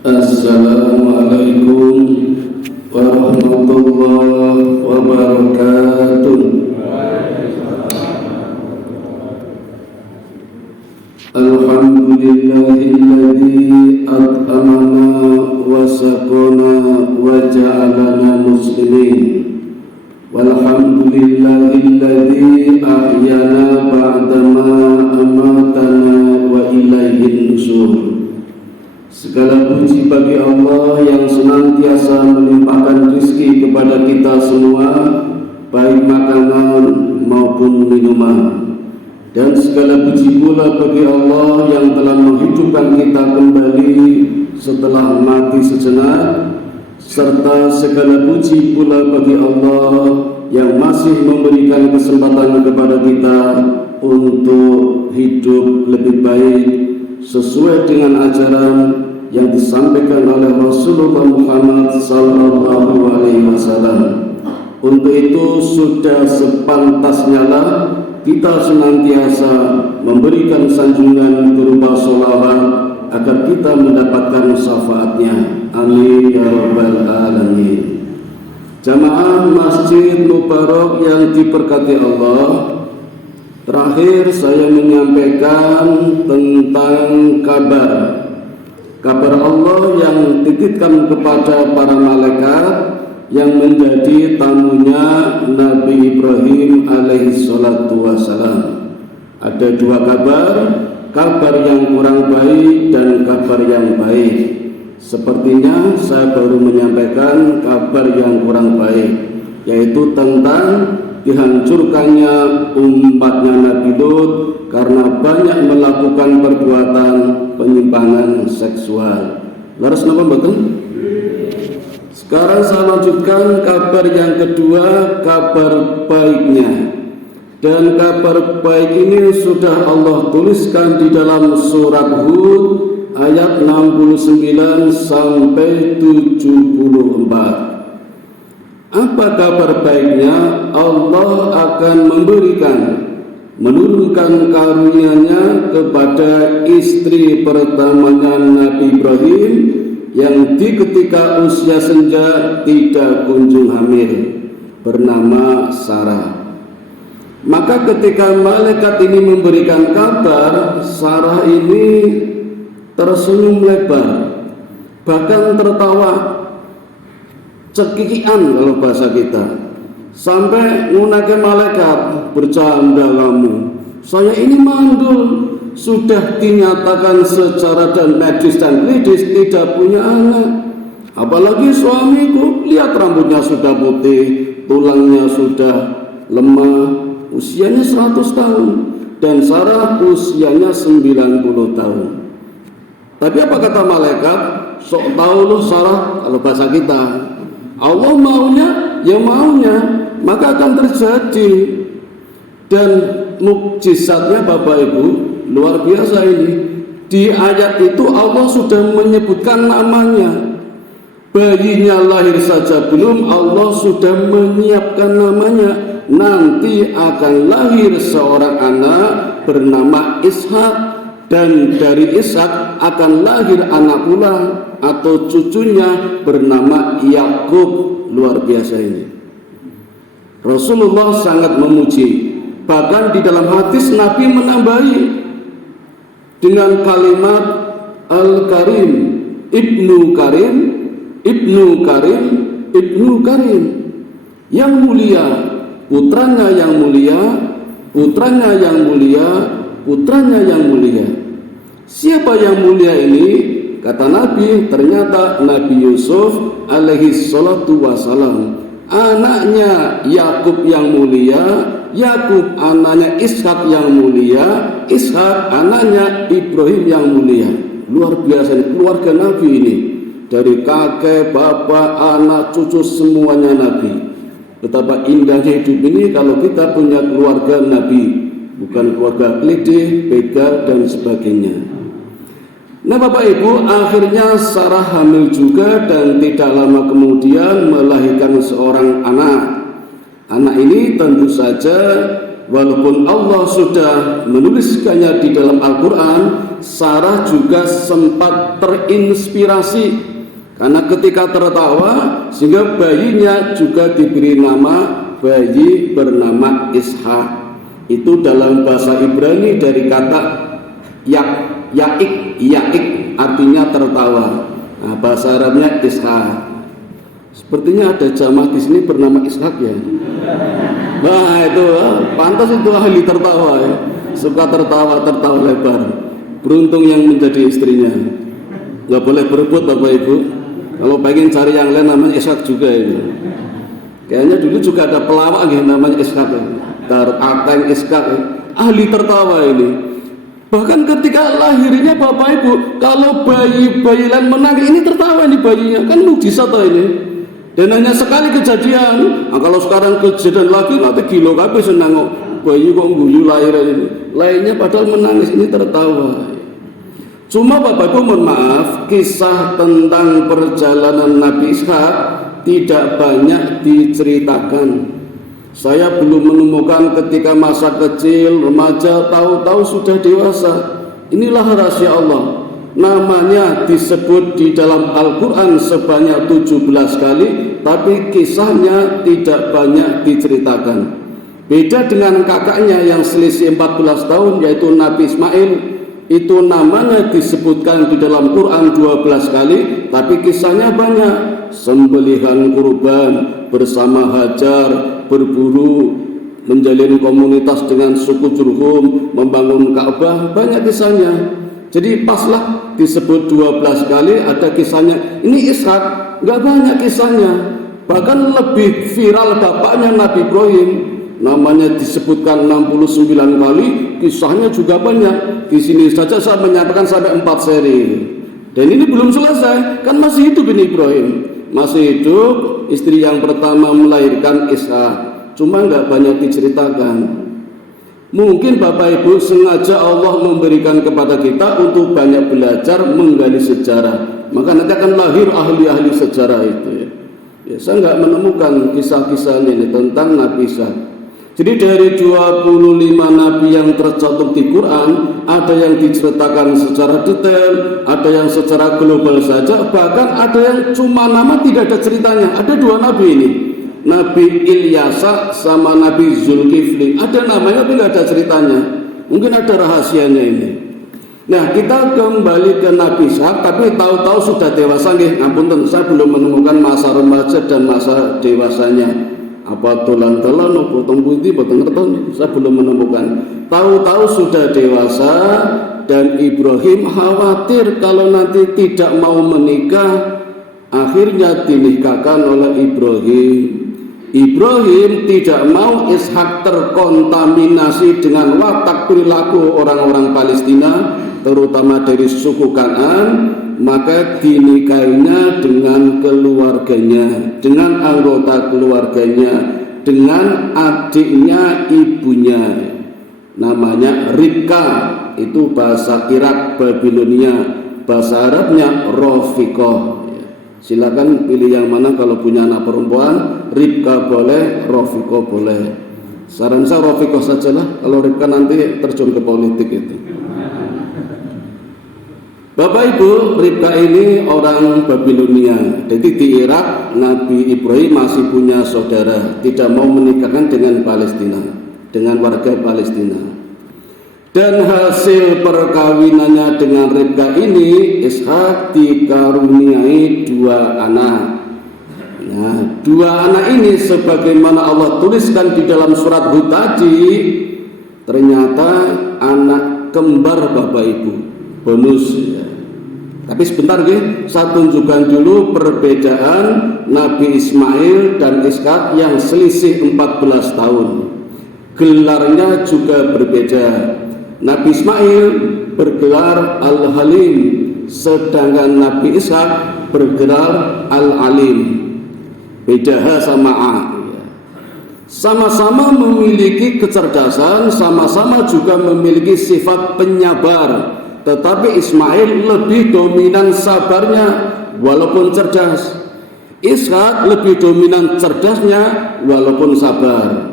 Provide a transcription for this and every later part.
Assalamualaikum warahmatullahi wabarakatuh. Alhamdulillahilladzi at'amana wa saqana wa ja'alana muslimin. Walhamdulillahilladzi ahyana ba'dama amatana wa ilaihin nusyur. Segala puji bagi Allah yang senantiasa melimpahkan rezeki kepada kita semua, baik makanan maupun minuman. Dan segala puji pula bagi Allah yang telah menghidupkan kita kembali setelah mati sejenak, serta segala puji pula bagi Allah yang masih memberikan kesempatan kepada kita untuk hidup lebih baik sesuai dengan ajaran yang disampaikan oleh Rasulullah Muhammad SAW. Untuk itu sudah sepantasnya lah kita senantiasa memberikan sanjungan berupa sholawat agar kita mendapatkan syafaatnya. Amin ya rabbal alamin. Jamaah Masjid Mubarak yang diberkati Allah, terakhir saya menyampaikan tentang kabar Allah yang dititipkan kepada para malaikat yang menjadi tamunya Nabi Ibrahim alaihi salatu wassalam. Ada dua kabar yang kurang baik dan kabar yang baik. Sepertinya saya baru menyampaikan kabar yang kurang baik, yaitu tentang dihancurkannya umatnya Nabi Lut karena banyak melakukan perbuatan penyimpangan seksual. Laras napa mboten? Sekarang saya lanjutkan kabar yang kedua, kabar baiknya. Dan kabar baik ini sudah Allah tuliskan di dalam surat Hud ayat 69 sampai 74. Apa kabar baiknya? Allah akan menurunkan karunia-Nya kepada istri pertamanya Nabi Ibrahim yang di ketika usia senja tidak kunjung hamil, bernama Sarah. Maka ketika malaikat ini memberikan kabar, Sarah ini tersenyum lebar, bahkan tertawa cekikian kalau bahasa kita, sampai ngunake malaikat, bercanda kamu, saya ini mandul, sudah dinyatakan secara dan medis dan klinis tidak punya anak, apalagi suamiku, lihat rambutnya sudah putih, tulangnya sudah lemah, usianya 100 tahun, dan Sarah usianya 90 tahun. Tapi apa kata malaikat? Sok tahu lu Sarah, kalau bahasa kita. Allah maunya, ya maunya, maka akan terjadi. Dan mukjizatnya Bapak Ibu luar biasa ini. Di ayat itu Allah sudah menyebutkan namanya. Bayinya lahir saja belum, Allah sudah menyiapkan namanya. Nanti akan lahir seorang anak bernama Ishak, dan dari Ishak akan lahir anak pula atau cucunya bernama Yakub. Luar biasa ini. Rasulullah sangat memuji. Bahkan di dalam hadis Nabi menambahi dengan kalimat Al-Karim, Ibnu Karim, Ibnu Karim, Ibnu Karim, yang mulia, putranya yang mulia, putranya yang mulia, putranya yang mulia. Siapa yang mulia ini? Kata Nabi, ternyata Nabi Yusuf alaihi salatu wassalam, anaknya Yakub yang mulia, Yakub anaknya Ishak yang mulia, Ishak anaknya Ibrahim yang mulia. Luar biasa keluarga Nabi ini. Dari kakek, bapak, anak, cucu semuanya Nabi. Betapa indahnya hidup ini kalau kita punya keluarga Nabi, bukan keluarga kelitih, begal dan sebagainya. Nah Bapak Ibu, akhirnya Sarah hamil juga dan tidak lama kemudian melahirkan seorang anak. Anak ini tentu saja walaupun Allah sudah menuliskannya di dalam Al-Quran, Sarah juga sempat terinspirasi karena ketika tertawa sehingga bayinya juga diberi nama bayi bernama Ishak. Itu dalam bahasa Ibrani dari kata yaik artinya tertawa. Nah, bahasa Arabnya Ishak. Sepertinya ada jamaah di sini bernama Ishak ya. Nah itu pantas itu ahli tertawa ya. Suka tertawa lebar. Beruntung yang menjadi istrinya. Gak boleh berebut Bapak Ibu. Kalau pengen cari yang lain namanya Ishak juga itu. Kayaknya dulu juga ada pelawak yang namanya Ishak ya. Ateng Ishak ya. Ahli tertawa ini. Bahkan ketika lahirnya Bapak Ibu, kalau bayi lain menangis ini tertawa ini bayinya, kan mukjizat ini. Dan hanya sekali kejadian. Nah, kalau sekarang kejadian lagi nanti gilo kabeh senang bayi kok guyu lahir ini. Lainnya padahal menangis ini tertawa. Cuma Bapak Ibu mohon maaf, kisah tentang perjalanan Nabi Ishak tidak banyak diceritakan. Saya belum menemukan ketika masa kecil, remaja, tahu-tahu sudah dewasa. Inilah rahasia Allah. Namanya disebut di dalam Al-Quran sebanyak 17 kali, tapi kisahnya tidak banyak diceritakan. Beda dengan kakaknya yang selisih 14 tahun yaitu Nabi Ismail. Itu namanya disebutkan di dalam Quran 12 kali, tapi kisahnya banyak. Sembelihan kurban bersama Hajar, berburu, menjalin komunitas dengan suku Jurhum, membangun Ka'bah, banyak kisahnya. Jadi paslah disebut 12 kali ada kisahnya. Ini Ishak nggak banyak kisahnya. Bahkan lebih viral bapaknya Nabi Ibrahim, namanya disebutkan 69 kali, kisahnya juga banyak. Di sini saja saya menyatakan sampai 4 seri. Dan ini belum selesai, kan masih hidup ini Ibrahim. Masih hidup, istri yang pertama melahirkan Ishak. Cuma nggak banyak diceritakan. Mungkin Bapak Ibu sengaja Allah memberikan kepada kita untuk banyak belajar menggali sejarah. Maka nanti akan lahir ahli-ahli sejarah itu ya. Ya, saya nggak menemukan kisah-kisahnya ini tentang Nabi Ishak. Jadi dari 25 nabi yang tercantum di Quran, ada yang diceritakan secara detail, ada yang secara global saja, bahkan ada yang cuma nama tidak ada ceritanya. Ada 2 nabi ini, Nabi Ilyasa sama Nabi Zulkifli. Ada namanya tapi nggak ada ceritanya. Mungkin ada rahasianya ini. Nah, kita kembali ke Nabi Ishak, tapi tahu-tahu sudah dewasa nih. Ampun, saya belum menemukan masa remaja dan masa dewasanya. Apa tolan-tolan, potong putih, potong kerton, saya belum menemukan. Tahu-tahu sudah dewasa dan Ibrahim khawatir kalau nanti tidak mau menikah, akhirnya dinikahkan oleh Ibrahim. Ibrahim tidak mau Ishak terkontaminasi dengan watak perilaku orang-orang Palestina, terutama dari suku Kan'an, maka dinikahinya dengan keluarganya, dengan anggota keluarganya, dengan adiknya ibunya, namanya Ribka. Itu bahasa Irak Babilonia, bahasa Arabnya Rofiqah. Silakan pilih yang mana kalau punya anak perempuan, Ribka boleh, Rofiqah boleh. Saran saya Rofiqah sajalah, kalau Ribka nanti terjun ke politik itu. Bapak Ibu, Ribka ini orang Babilonia. Jadi di Irak Nabi Ibrahim masih punya saudara, tidak mau menikahkan dengan Palestina, dengan warga Palestina. Dan hasil perkawinannya dengan Ribka ini, Ishak dikaruniai 2 anak. Nah, 2 anak ini sebagaimana Allah tuliskan di dalam surat Hud tadi, ternyata anak kembar Bapak Ibu, bonus ya. Tapi sebentar saya tunjukkan dulu perbedaan Nabi Ismail dan Ishak yang selisih 14 tahun. Gelarnya juga berbeda. Nabi Ismail bergelar Al-Halim, sedangkan Nabi Ishak bergelar Al-Alim. Beda H sama A. Sama-sama memiliki kecerdasan, sama-sama juga memiliki sifat penyabar. Tetapi Ismail lebih dominan sabarnya walaupun cerdas. Ishak lebih dominan cerdasnya walaupun sabar.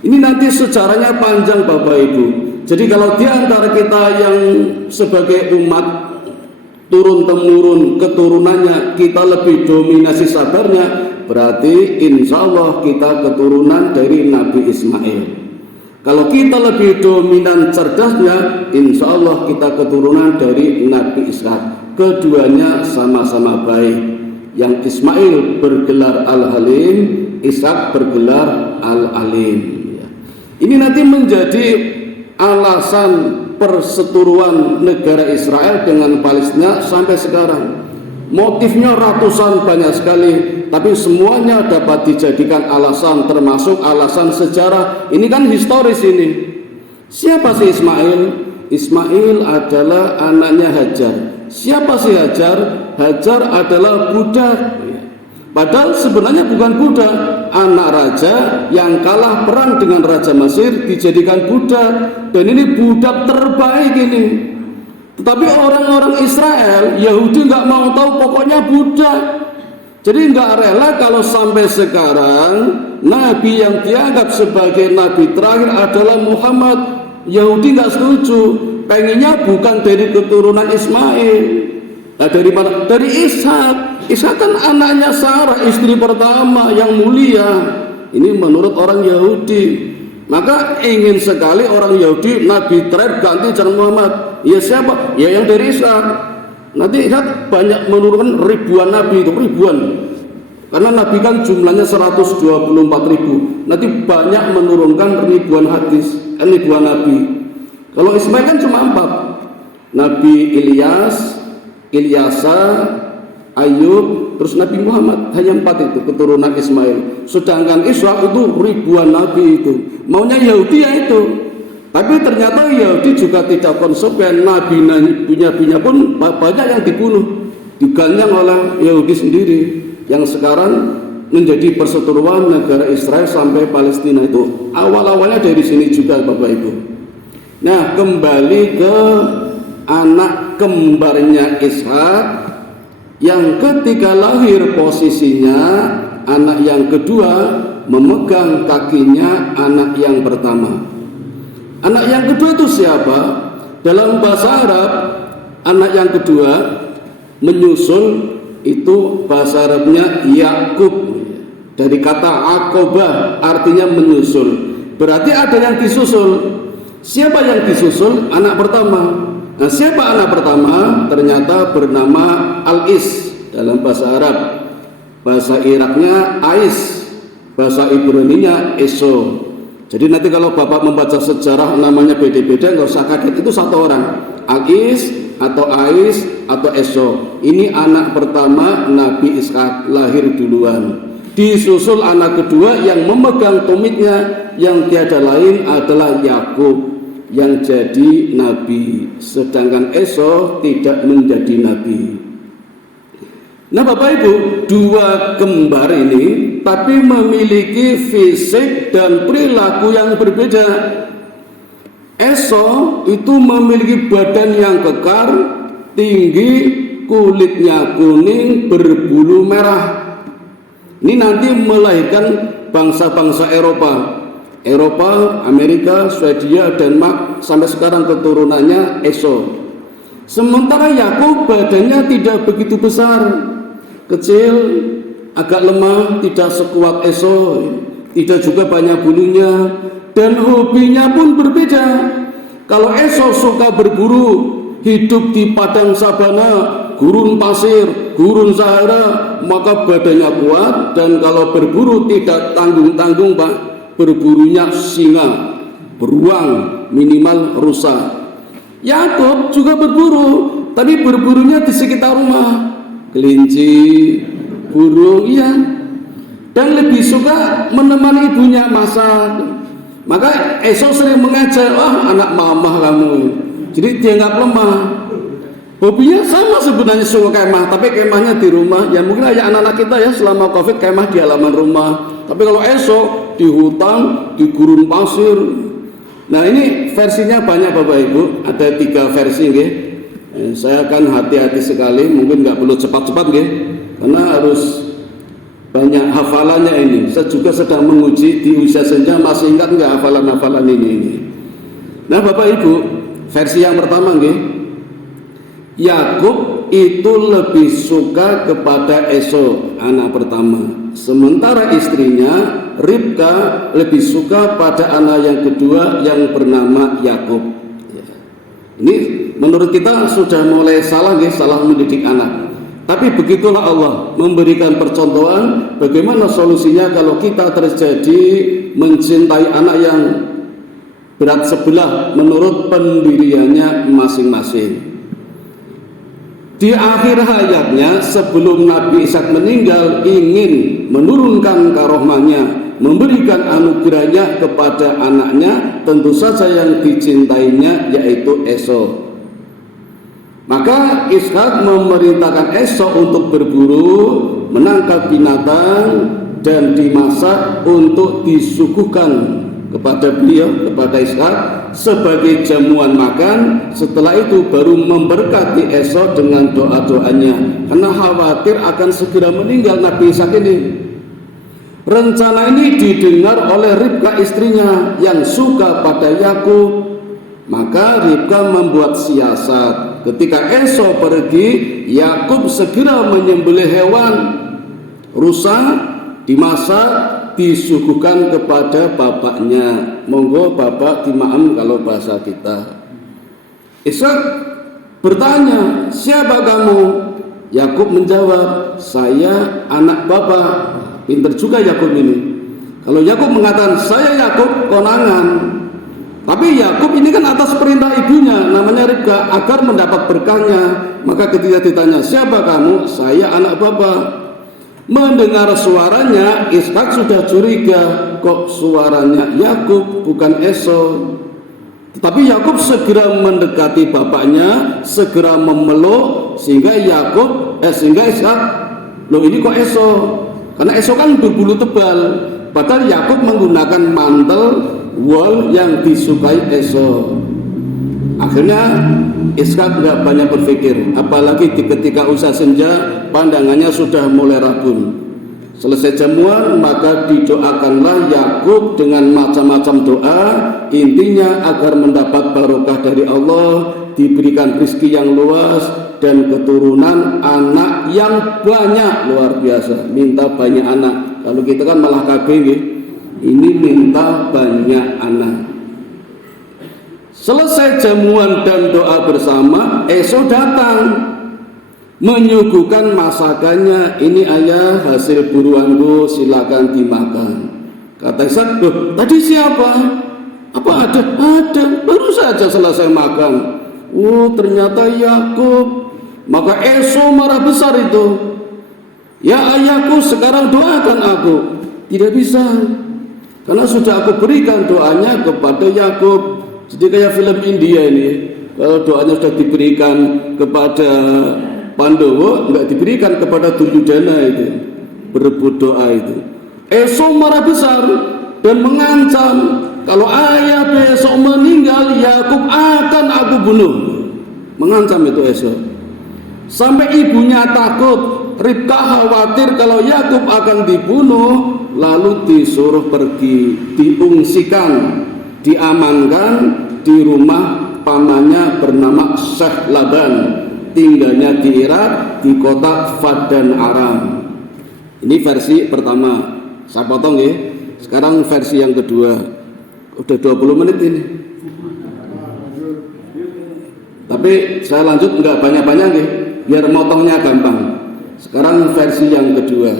Ini nanti sejarahnya panjang Bapak Ibu. Jadi kalau di antara kita yang sebagai umat turun-temurun keturunannya kita lebih dominasi sabarnya, berarti insya Allah kita keturunan dari Nabi Ismail. Kalau kita lebih dominan cerdasnya, insya Allah kita keturunan dari Nabi Ishak. Keduanya sama-sama baik. Yang Ismail bergelar Al-Halim, Ishak bergelar Al-Alim. Ini nanti menjadi alasan perseteruan negara Israel dengan Palestina sampai sekarang. Motifnya ratusan banyak sekali, tapi semuanya dapat dijadikan alasan, termasuk alasan sejarah. Ini kan historis ini. Siapa sih Ismail? Ismail adalah anaknya Hajar. Siapa sih Hajar? Hajar adalah budak. Padahal sebenarnya bukan budak, anak raja yang kalah perang dengan Raja Mesir dijadikan budak, dan ini budak terbaik ini. Tetapi orang-orang Israel, Yahudi nggak mau tahu, pokoknya budak. Jadi nggak rela kalau sampai sekarang Nabi yang dianggap sebagai Nabi terakhir adalah Muhammad. Yahudi nggak setuju, pengennya bukan dari keturunan Ismail. Nah, dari mana? Dari Ishak. Ishak kan anaknya Sarah, istri pertama yang mulia. Ini menurut orang Yahudi. Maka ingin sekali orang Yahudi Nabi terakhir ganti jangan Muhammad. Ya siapa? Ya yang dari Ishak. Nanti Ishak banyak menurunkan ribuan Nabi, itu ribuan. Karena Nabi kan jumlahnya 124.000. Nanti banyak menurunkan ribuan hadis, ribuan Nabi. Kalau Ismail kan cuma 4. Nabi Ilyasa, Ayub, terus Nabi Muhammad, hanya 4 itu keturunan Ismail. Sedangkan Ishak itu ribuan Nabi itu. Maunya Yahudi ya itu. Tapi ternyata Yahudi juga tidak konsekuen. Nabi-nabinya pun banyak yang dibunuh, diganyang oleh Yahudi sendiri. Yang sekarang menjadi perseteruan negara Israel sampai Palestina itu awal-awalnya dari sini juga Bapak Ibu. Nah, kembali ke anak kembarnya Ishak yang ketika lahir posisinya anak yang kedua memegang kakinya anak yang pertama. Anak yang kedua itu siapa? Dalam bahasa Arab, anak yang kedua menyusul itu bahasa Arabnya Yakub, dari kata akobah artinya menyusul. Berarti ada yang disusul. Siapa yang disusul? Anak pertama. Nah, siapa anak pertama? Ternyata bernama Al-Is dalam bahasa Arab. Bahasa Iraknya Ais, bahasa Ibraninya Eso. Jadi nanti kalau Bapak membaca sejarah namanya beda-beda, nggak usah kaget, itu satu orang. Al-Is atau Ais atau Eso. Ini anak pertama Nabi Ishak, lahir duluan. Disusul anak kedua yang memegang tumitnya, yang tiada lain adalah Yakub yang jadi nabi, sedangkan Esau tidak menjadi nabi. Nah Bapak Ibu, dua kembar ini tapi memiliki fisik dan perilaku yang berbeda. Esau itu memiliki badan yang kekar, tinggi, kulitnya kuning, berbulu merah. Ini nanti melahirkan bangsa-bangsa Eropa, Amerika, Swedia, Denmark, sampai sekarang keturunannya Esau. Sementara Yakub badannya tidak begitu besar, kecil, agak lemah, tidak sekuat Esau, tidak juga banyak bulunya, dan hobinya pun berbeda. Kalau Esau suka berburu, hidup di padang sabana, gurun pasir, gurun Sahara, maka badannya kuat, dan kalau berburu tidak tanggung-tanggung Pak, berburunya singa, beruang, minimal rusa. Yakub juga berburu, tapi berburunya di sekitar rumah, kelinci, burung, iya, dan lebih suka menemani ibunya masak. Maka Esau sering mengajak, anak mamah kamu, jadi dianggap lemah. Hobinya sama sebenarnya, suka kemah, tapi kemahnya di rumah. Ya mungkin aja anak-anak kita ya selama COVID kemah di halaman rumah. Tapi kalau Esau di hutan, di gurun pasir. Nah ini versinya banyak Bapak Ibu, ada 3 versi ya. Saya akan hati-hati sekali, mungkin nggak perlu cepat-cepat ya, karena harus banyak hafalannya ini. Saya juga sedang menguji di usia senja, masih ingat nggak hafalan-hafalan ini. Nah Bapak Ibu, versi yang pertama nggih, Yakub itu lebih suka kepada Esau, anak pertama, sementara istrinya Ribka lebih suka pada anak yang kedua yang bernama Yakub. Ini menurut kita sudah mulai salah nggih, salah mendidik anak. Tapi begitulah Allah memberikan percontohan bagaimana solusinya kalau kita terjadi mencintai anak yang berat sebelah menurut pendiriannya masing-masing. Di akhir hayatnya sebelum Nabi Ishak meninggal ingin menurunkan karohmahnya, memberikan anugerahnya kepada anaknya, tentu saja yang dicintainya yaitu Esau. Maka Ishak memerintahkan Esau untuk berburu, menangkap binatang dan dimasak untuk disuguhkan kepada beliau, kepada Ishak sebagai jamuan makan. Setelah itu baru memberkati Esau dengan doa-doanya, karena khawatir akan segera meninggal Nabi Ishak ini. Rencana ini didengar oleh Ribka istrinya yang suka pada Yakub. Maka Ribka membuat siasat. Ketika Esau pergi, Yakub segera menyembelih hewan rusa, dimasak, disuguhkan kepada bapaknya. Monggo bapak dimaam kalau bahasa kita. Ishak bertanya, siapa kamu? Yakub menjawab, saya anak bapak. Pinter juga Yakub ini. Kalau Yakub mengatakan saya Yakub konangan, tapi Yakub ini kan atas perintah ibunya namanya Ribka agar mendapat berkahnya. Maka ketika ditanya siapa kamu, saya anak bapak. Mendengar suaranya Ishak sudah curiga, kok suaranya Yakub bukan Esau. Tetapi Yakub segera mendekati bapaknya, segera memeluk sehingga Ishak, loh ini kok Esau? Karena Esau kan berbulu tebal, padahal Yakub menggunakan mantel wol yang disukai Esau. Akhirnya Ishak nggak banyak berpikir, apalagi ketika usia senja pandangannya sudah mulai rabun. Selesai jamuan maka didoakanlah Yakub dengan macam-macam doa, intinya agar mendapat barokah dari Allah, diberikan rezeki yang luas dan keturunan anak yang banyak. Luar biasa, minta banyak anak. Kalau kita kan malah KB, ini minta banyak anak. Selesai jamuan dan doa bersama, Esau datang menyuguhkan masakannya. Ini ayah, hasil buruanku, silakan dimakan. Kata Ishak, loh tadi siapa? Apa ada? Ada, baru saja selesai makan. Oh ternyata Yakub. Maka Esau marah besar itu. Ya ayahku, sekarang doakan aku. Tidak bisa, karena sudah aku berikan doanya kepada Yakub. Jadi kayak film India ini, kalau doanya sudah diberikan kepada Pandowo, enggak diberikan kepada Duryudana itu, berebut doa itu. Esau marah besar dan mengancam, kalau ayah besok meninggal, Yakub akan aku bunuh. Mengancam itu Esau. Sampai ibunya takut, Ribka khawatir kalau Yakub akan dibunuh, lalu disuruh pergi, diungsikan, diamankan di rumah pamannya bernama Syekh Laban, tinggalnya di Irak, di kota Fadan Aram. Ini versi pertama, saya potong ya. Sekarang versi yang kedua. Udah 20 menit ini, tapi saya lanjut nggak banyak-banyak ya, biar motongnya gampang. Sekarang versi yang kedua.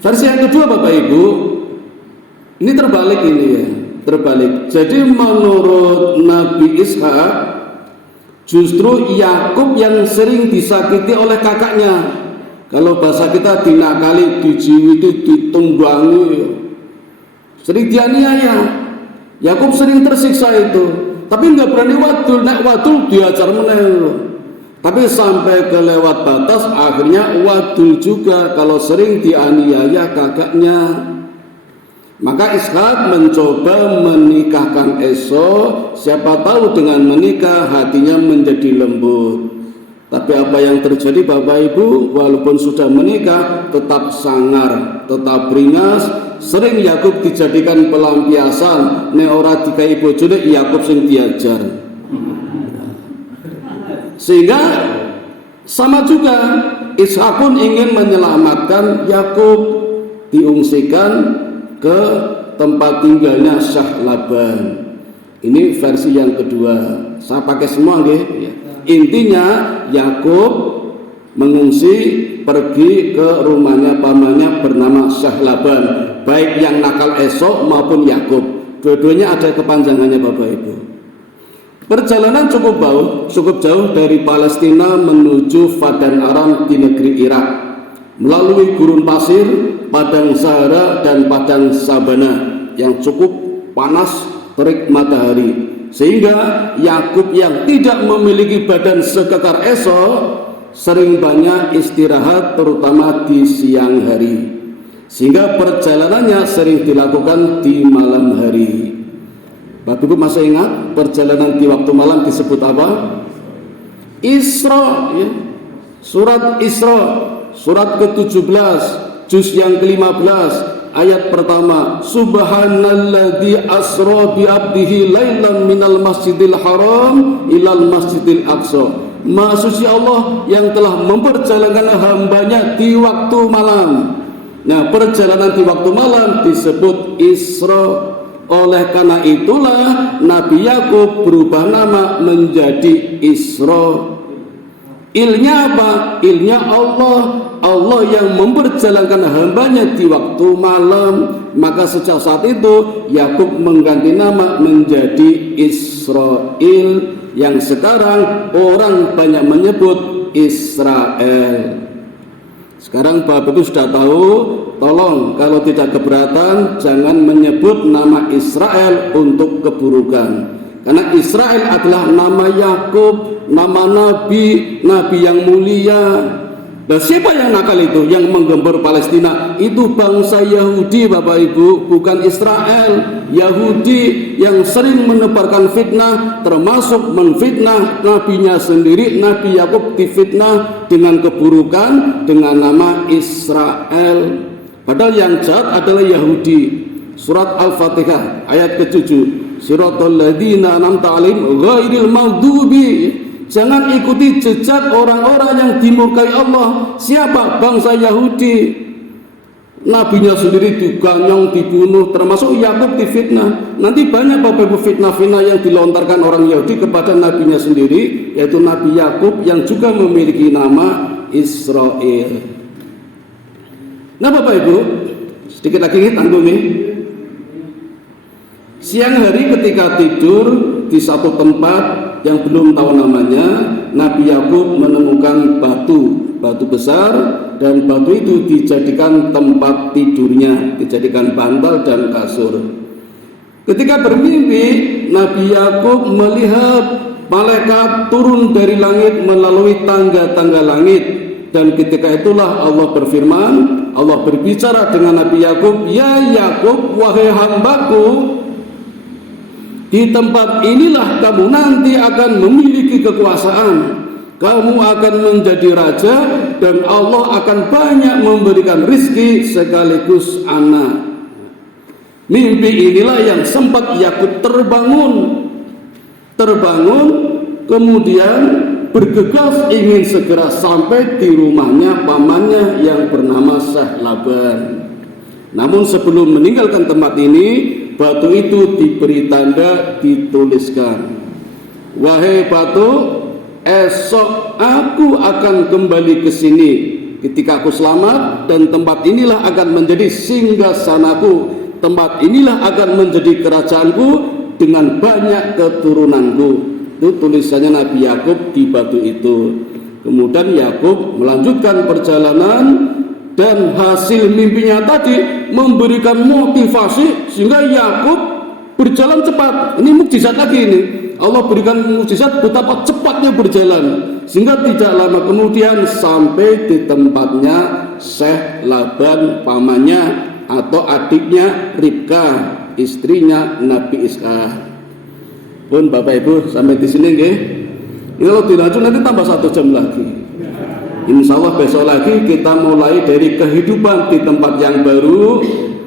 Versi yang kedua Bapak Ibu, ini terbalik ini ya, terbalik. Jadi menurut Nabi Ishak, justru Yakub yang sering disakiti oleh kakaknya. Kalau bahasa kita dinakali, dijiwiti, ditunggangi, sering dianiaya. Yakub sering tersiksa itu, tapi nggak berani wadul. Nek wadul diajar meneh. Tapi sampai kelewat batas, akhirnya wadul juga kalau sering dianiaya kakaknya. Maka Ishak mencoba menikahkan Esau. Siapa tahu dengan menikah hatinya menjadi lembut. Tapi apa yang terjadi Bapak Ibu, walaupun sudah menikah tetap sangar, tetap beringas. Sering Yakub dijadikan pelampiasan, nek ora dikai bojone Yakub sing diajar. Sehingga sama juga Ishak pun ingin menyelamatkan Yakub, diungsikan ke tempat tinggalnya Syah Laban. Ini versi yang kedua. Saya pakai semua nggih. Intinya Yakub mengungsi pergi ke rumahnya pamannya bernama Syah Laban, baik yang nakal Esau maupun Yakub. Dua-duanya ada kepanjangannya Bapak Ibu. Perjalanan cukup jauh dari Palestina menuju Padan Aram di negeri Irak, melalui gurun pasir, padang Sahara dan padang sabana yang cukup panas terik matahari. Sehingga Yakub yang tidak memiliki badan sekekar Esau sering banyak istirahat terutama di siang hari. Sehingga perjalanannya sering dilakukan di malam hari. Bapak Ibu masih ingat perjalanan di waktu malam disebut apa? Isra, ya. Surat Isra, surat ke-17, juz yang ke-15, ayat pertama. Subhanalladzi asra bi 'abdihi lailan minal masjidil haram ilal masjidil aqsa. Maha suci Allah yang telah memperjalankan hambanya di waktu malam. Nah, perjalanan di waktu malam disebut Isra. Oleh karena itulah Nabi Yakub berubah nama menjadi Isra. Ilnya apa? Ilnya Allah. Allah yang memperjalankan hambanya di waktu malam. Maka sejak saat itu Yakub mengganti nama menjadi Israel, yang sekarang orang banyak menyebut Israel. Sekarang Bapak Ibu sudah tahu, tolong kalau tidak keberatan jangan menyebut nama Israel untuk keburukan. Karena Israel adalah nama Yakub, nama Nabi yang mulia. Dan siapa yang nakal itu? Yang menggempur Palestina itu bangsa Yahudi Bapak Ibu, bukan Israel. Yahudi yang sering menebarkan fitnah, termasuk menfitnah nabinya sendiri. Nabi Yakub difitnah dengan keburukan dengan nama Israel. Padahal yang jahat adalah Yahudi. Surat Al-Fatihah ayat ke-7. Siratal ladzina an'amta 'alaihim ghairil maghdubi. Jangan ikuti jejak orang-orang yang dimurkai Allah. Siapa? Bangsa Yahudi. Nabinya sendiri diganyong, dibunuh, termasuk Yakub difitnah. Nanti banyak Bapak Ibu fitnah-fitnah yang dilontarkan orang Yahudi kepada nabinya sendiri, yaitu Nabi Yakub yang juga memiliki nama Israel. Nah Bapak Ibu, sedikit lagi tanggung nih. Siang hari ketika tidur di satu tempat yang belum tahu namanya, Nabi Yakub menemukan batu besar, dan batu itu dijadikan tempat tidurnya, dijadikan bantal dan kasur. Ketika bermimpi, Nabi Yakub melihat malaikat turun dari langit melalui tangga-tangga langit, dan ketika itulah Allah berfirman, Allah berbicara dengan Nabi Yakub, "Ya Yakub, wahai hambaku, di tempat inilah kamu nanti akan memiliki kekuasaan. Kamu akan menjadi raja dan Allah akan banyak memberikan rizki sekaligus anak." Mimpi inilah yang sempat Yakub terbangun, kemudian bergegas ingin segera sampai di rumahnya pamannya yang bernama Syah Laban. Namun sebelum meninggalkan tempat ini, batu itu diberi tanda, dituliskan, "Wahai batu, esok aku akan kembali ke sini ketika aku selamat, dan tempat inilah akan menjadi singgasanaku. Tempat inilah akan menjadi kerajaanku dengan banyak keturunanku." Itu tulisannya Nabi Yakub di batu itu. Kemudian Yakub melanjutkan perjalanan, dan hasil mimpinya tadi memberikan motivasi sehingga Yakub berjalan cepat. Ini mukjizat lagi ini. Allah berikan mukjizat betapa cepatnya berjalan, sehingga tidak lama kemudian sampai di tempatnya Syah Laban pamannya atau adiknya Ribka, istrinya Nabi Ishak. Pun Bapak Ibu sampai di sini nggih. Ini kalau dilanjut nanti tambah 1 jam lagi. Insya Allah besok lagi kita mulai dari kehidupan di tempat yang baru,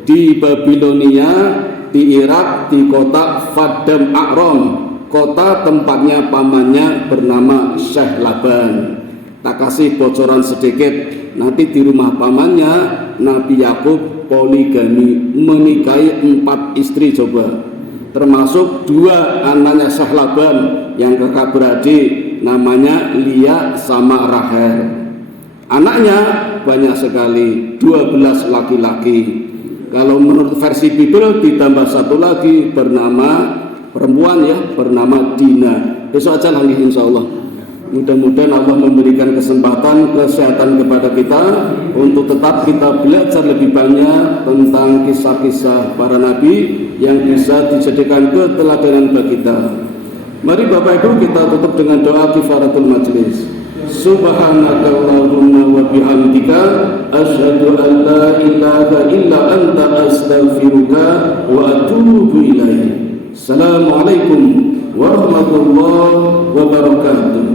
di Babilonia, di Irak, di kota Fadam A'ram, kota tempatnya pamannya bernama Syekh Laban. Tak kasih bocoran sedikit, nanti di rumah pamannya Nabi Yakub poligami, menikahi 4 istri coba, termasuk 2 anaknya Syekh Laban yang kakak beradik, namanya Lia sama Rahel. Anaknya banyak sekali, 12 laki-laki. Kalau menurut versi Bible ditambah 1 lagi bernama perempuan ya, bernama Dina. Besok aja lagi insya Allah. Mudah-mudahan Allah memberikan kesempatan, kesehatan kepada kita untuk tetap kita belajar lebih banyak tentang kisah-kisah para nabi yang bisa dijadikan keteladanan bagi kita. Mari Bapak Ibu kita tutup dengan doa kifaratul majlis. Subhanakallahumma wa bihamdika asyhadu an la ilaha illa anta astaghfiruka wa atubu ilaik. Assalamualaikum warahmatullahi wabarakatuh.